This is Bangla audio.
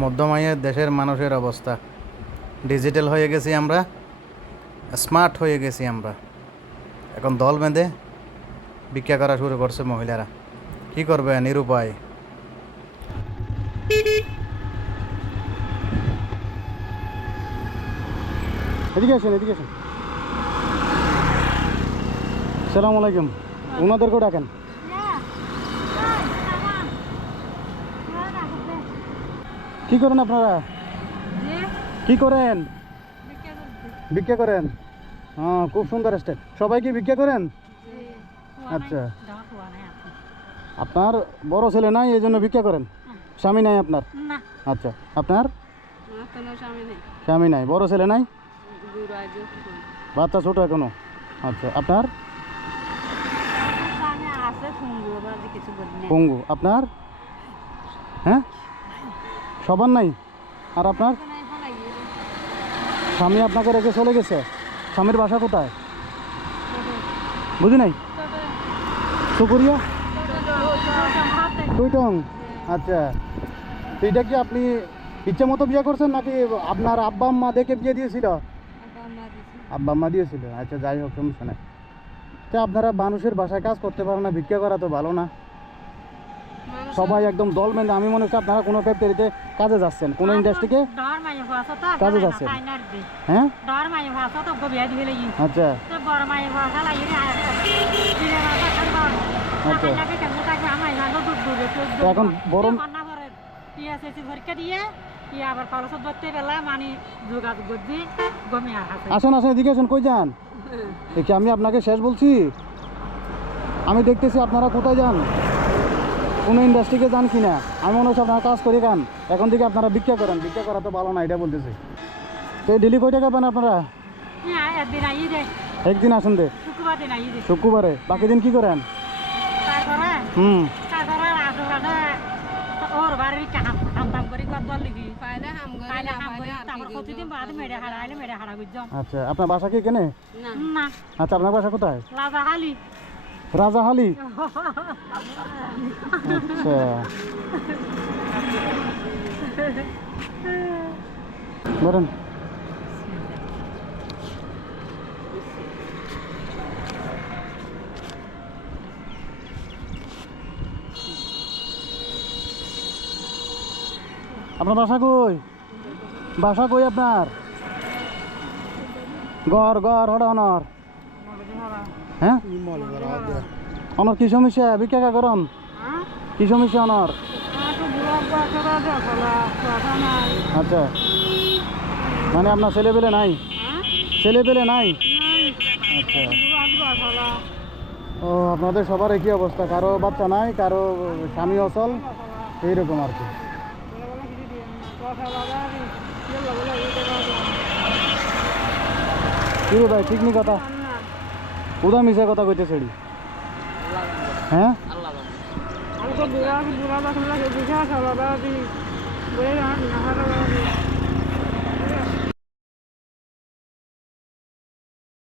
মধ্যমায়ের দেশের মানুষের অবস্থা। ডিজিটাল হয়ে গেছি আমরা, স্মার্ট হয়ে গেছি আমরা। এখন দল বেঁধে ভিক্ষা করা শুরু করছে মহিলারা। কি করবে, নিরুপায়। এদিকে আসেন, এদিকে আসেন। সালাম আলাইকুম। ওনাদেরকেও ডাকেন। কি করেন আপনারা? কি করেন? ভিক্ষা করেন? হ্যাঁ, খুব সুন্দর স্টাইল। সবাই কি ভিক্ষা করেন? আচ্ছা, আপনার বড় ছেলে নাই এই জন্য ভিক্ষা করেন? স্বামী নাই আপনার? আচ্ছা, আপনার স্বামী নাই, বড় ছেলে নাই, বাচ্চা ছোট এখনো? আচ্ছা, আপনার পঙ্গু? আপনার? হ্যাঁ, সবার নাই। আর আপনার স্বামী আপনাকে রেখে চলে গেছে? স্বামীর বাসা কোথায়? বুঝি নাই। সুকুরিয়া, টুইটং। আচ্ছা, তো এটা কি আপনি ইচ্ছে মতো বিয়ে করছেন নাকি আপনার আব্বা আম্মা দেখে বিয়ে দিয়েছিল? আব্বা আম্মা দিয়েছিল। আচ্ছা, যাই হোক, সমস্যা নাই। তো আপনারা মানুষের বাসায় কাজ করতে পারেন না, ভিক্ষা করা তো ভালো না। সবাই একদম দল বেঁধে, আমি মনে হচ্ছে আপনারা কোনো ফ্যাক্টরিতে কাজে যাচ্ছেন, কোনো ইন্ডাস্ট্রিকে কাজে যাচ্ছেন। হ্যাঁ, আচ্ছা আচ্ছা। এখন বড় আসেন আসেন, এদিকে আসেন। কই যান? দেখি, আমি আপনাকে শেষ বলছি। আমি দেখতেছি আপনারা কোথায় যান, কোনো ইন্ডাস্ট্রিকে যান কিনা। আমি মনে হচ্ছে আপনারা কাজ করে খান, এখন থেকে আপনারা ভিক্ষা করেন। ভিক্ষা করা তো ভালো না, এটা বলতেছি। তো ডেলি কয় টাকা পান আপনারা? একদিন আসেন দে, শুক্রবারে। বাকি দিন কি করেন? আচ্ছা, আপনার বাসা কি এখানে? আচ্ছা, আপনার বাসা কোথায়? রাজাহালি। আচ্ছা, বলেন। আপনার বাসা কই? বাসা কই আপনার? গড় গড় হড় অনর। হ্যাঁ, অনর কি সমস্যা? ভিক্ষা করন? কি সমস্যা অনর? আচ্ছা, মানে আপনার ছেলে পেলে নাই? ছেলে পেলে নাই? আচ্ছা। ও, আপনাদের সবার একই অবস্থা, কারো বাচ্চা নাই, কারো স্বামী অচল, এইরকম আর কি। কি রে ভাই, ঠিক নি কথা? উদা মিশে কথা কইতেছে। হ্যাঁ,